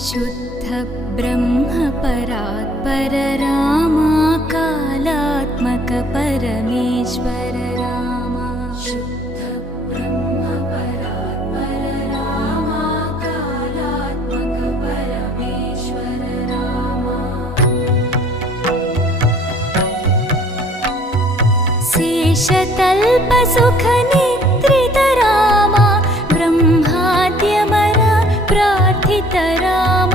शुद्ध ब्रह्म परात्पर रामा कालात्मक परमेश्वर रामा शुद्ध ब्रह्म परात्पर रामा कालात्मक परमेश्वर रामा शेषतल्प सुख निद्रित रामा ब्रह्माद्यमर प्रार्थित रामा